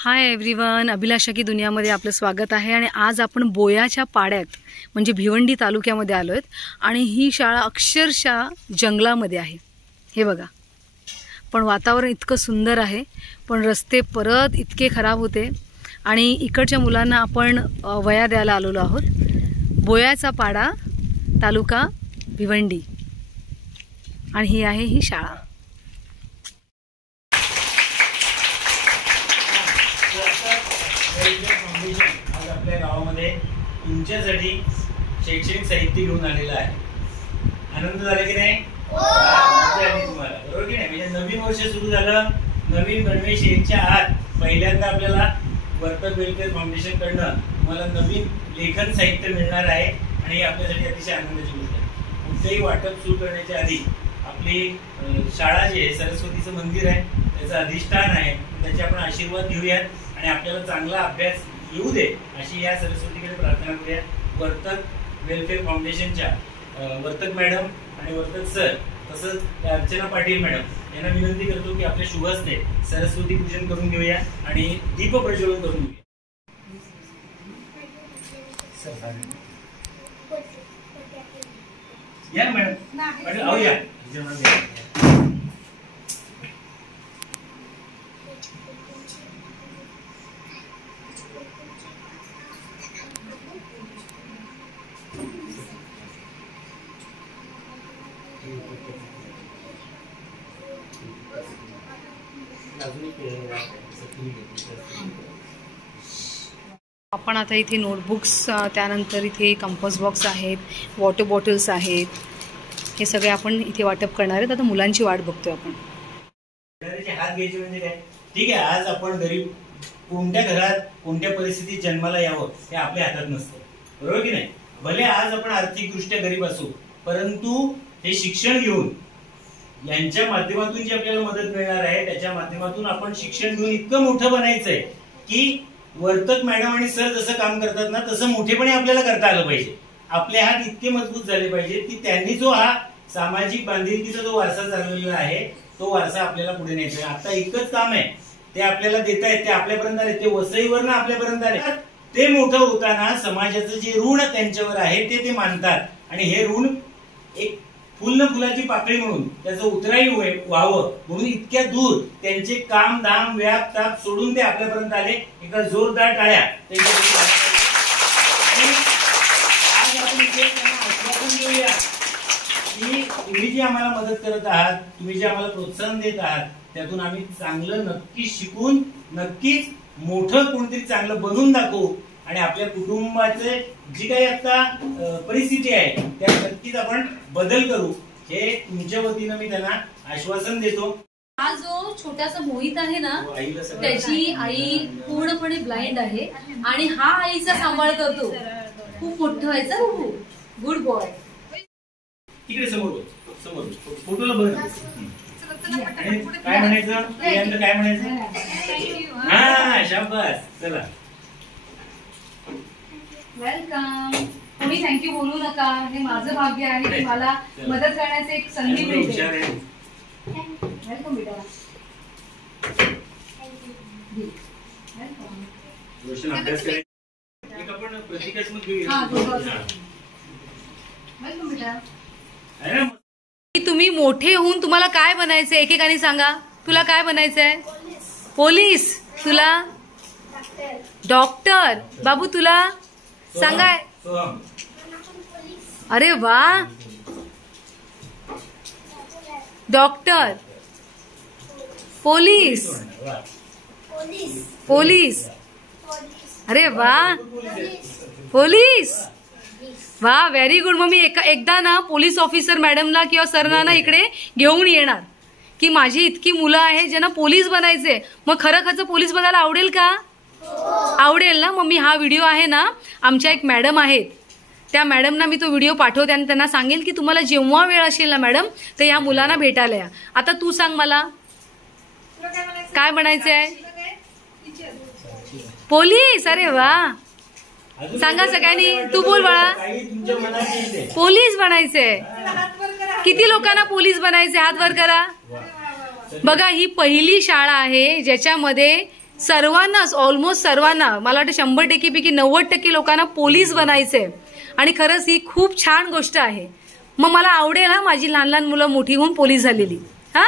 Hi everyone, अभिलाषा की दुनियामध्ये आपलं स्वागत आहे। आणि आज आपण बोयाच्या पाड्यात म्हणजे भिवंडी तालुक्यामध्ये आलो आहेत आणि ही शाळा अक्षरशः जंगलामध्ये आहे। हे बघा, पण वातावरण इतकं सुंदर आहे, पण रस्ते परत इतके खराब होते आणि इकडच्या मुलांना आपण वया द्यायला आलेलो आहोत। बोयाचा पाडा, तालुका भिवंडी, आणि ही आहे ही शाळा। आज आपल्या गावामध्ये तुमच्यासाठी शैक्षणिक साहित्य घेऊन आलेलं आहे। आनंद झाला की नाही? तुम्हाला बरोबर की नाही? म्हणजे नवीन वर्ष सुरू झालं, नवीन गणवेश यायच्या आत पहिल्यांदा आपल्याला वर्तक वेलफेअर फाउंडेशन कडनं तुम्हाला नवीन लेखन साहित्य मिळणार आहे आणि आपल्यासाठी अतिशय आनंदाची गोष्ट आहे। कुठलेही वाटप सुरू करण्याच्या आधी आपली शाळा जी आहे, सरस्वतीचं मंदिर आहे, त्याचं अधिष्ठान आहे, त्याचे आपण आशीर्वाद घेऊयात आणि आपल्याला चांगला अभ्यास येऊ दे अशी या सरस्वतीकडे प्रार्थना करूया। वर्तक वेलफेअर फाउंडेशनच्या वर्तक मॅडम आणि वर्तक सर तसंच अर्चना पाटील मॅडम यांना विनंती करतो की आपल्या शुभ हस्ते सरस्वती पूजन करून घेऊया आणि दीप प्रज्वलन करून घेऊया। या मॅडम, आओ या। आपण आता इथे नोटबुक्स, त्यानंतर इथे कंपास बॉक्स आहेत, वॉटर बॉटल्स आहेत, हे सगळे आपण इथे वाटप करणार आहेत। आता मुलांची वाट बघतोय आपण। हात घ्यायचे म्हणजे काय? ठीक आहे, आज आपण गरीब कोणत्या घरात कोणत्या परिस्थितीत जन्माला यावं हे आपल्या हातात नसतं, बरोबर की नाही? भले आज आपण आर्थिकदृष्ट्या गरीब असू, परंतु हे शिक्षण घेऊन यांच्या माध्यमातून जी आपल्याला मदत मिळणार आहे त्याच्या माध्यमातून आपण शिक्षण घेऊन इतकं मोठं बनायचंय की वर्तक मॅडम आणि सर जसं काम करतात ना तसं मोठेपणे आपल्याला करता आलं पाहिजे। आपले हात इतके मजबूत झाले पाहिजे की त्यांनी जो हा सामाजिक बांधिलकीचा जो वारसा चालवलेला आहे तो वारसा आपल्याला पुढे न्यायचा आहे। आता एकच काम आहे, ते आपल्याला देत आहेत, ते आपल्यापर्यंत आले, ते वसईवरनं आपल्यापर्यंत आले। ते मोठं होताना समाजाचं जे ऋण त्यांच्यावर आहे ते मानतात आणि हे ऋण एक फुल फुलाची पाकळी म्हणून त्याचं उतराई व्हावं म्हणून इतक्या दूर त्यांचे काम धाम व्याप ताप सोडून ते आपल्यापर्यंत आले। एका जोरदार टाळ्या आज आपण इथे त्यांना आश्वासन देऊया की तुम्ही जी आम्हाला मदत करत आहात, तुम्ही जे आम्हाला प्रोत्साहन देत आहात, त्यातून आम्ही चांगलं नक्कीच शिकून नक्कीच मोठं कोणतरी चांगलं बनवून दाखवू आणि आपल्या कुटुंबाचे जी काही आता परिस्थिती आहे त्यात नक्कीच आपण बदल करू, हे तुमच्या वतीनं मी त्यांना आश्वासन देतो। हा जो छोटासा मोहित आहे ना, त्याची आई पूर्णपणे ब्लाइंड आहे आणि हा आईचा सांभाळ करतो। खूप मोठं व्हायचं बाबू, गुड बॉय। तिकडे समोर समोर फोटोला बघ, काय म्हणायचं काय म्हणायचं? हा, शाबास, चला वेलकम। कोणी थँक्यू बोलू नका, हे माझं भाग्य आहे की मला मदत करण्याची एक संधी मिळते। वेलकम बेटा। रोशन अभ्यास करे, एक आपण प्रतिकात्मक घेऊया। वेलकम बेटा। तुम्ही मोठे होऊन तुम्हाला काय बनायचंय एकेकाने सांगा। तुला काय बनायचंय? पोलीस। तुला? डॉक्टर। बाबू तुला सांगा। अरे वा, डॉक्टर, पोलीस, पोलीस, अरे वा, पोलीस, वा, व्हेरी गुड। मग मी एकदा ना पोलीस ऑफिसर मॅडमला किंवा सरना ना इकडे घेऊन येणार की माझी इतकी मुलं आहे ज्यांना पोलीस बनायचे। मग खरं पोलीस बनायला आवडेल का? आवडेल ना? मग मी हा व्हिडिओ आहे ना, आमच्या एक मॅडम आहेत त्या मॅडमना मी तो व्हिडिओ पाठवते आणि त्यांना सांगेल की तुम्हाला जेव्हा वेळ असेल ना मॅडम तर या मुलांना भेटायला या। आता तू सांग मला काय बनायचंय? पोलीस। अरे वा, सांगा सगळ्यांनी, तू बोल बाळा। पोलीस बनायचंय। किती लोकांना पोलीस बनायचे? हात वर करा। बघा, ही पहिली शाळा आहे ज्याच्यामध्ये सर्वांनाच, ऑलमोस्ट सर्वांना, मला वाटतं 100% पैकी 90% लोकांना पोलीस बनायचंय. आणि खरंच ही खूप छान गोष्ट आहे. मग मला आवडेल ना माझी लहान लहान मुलं मोठी होऊन पोलीस झालेली. हा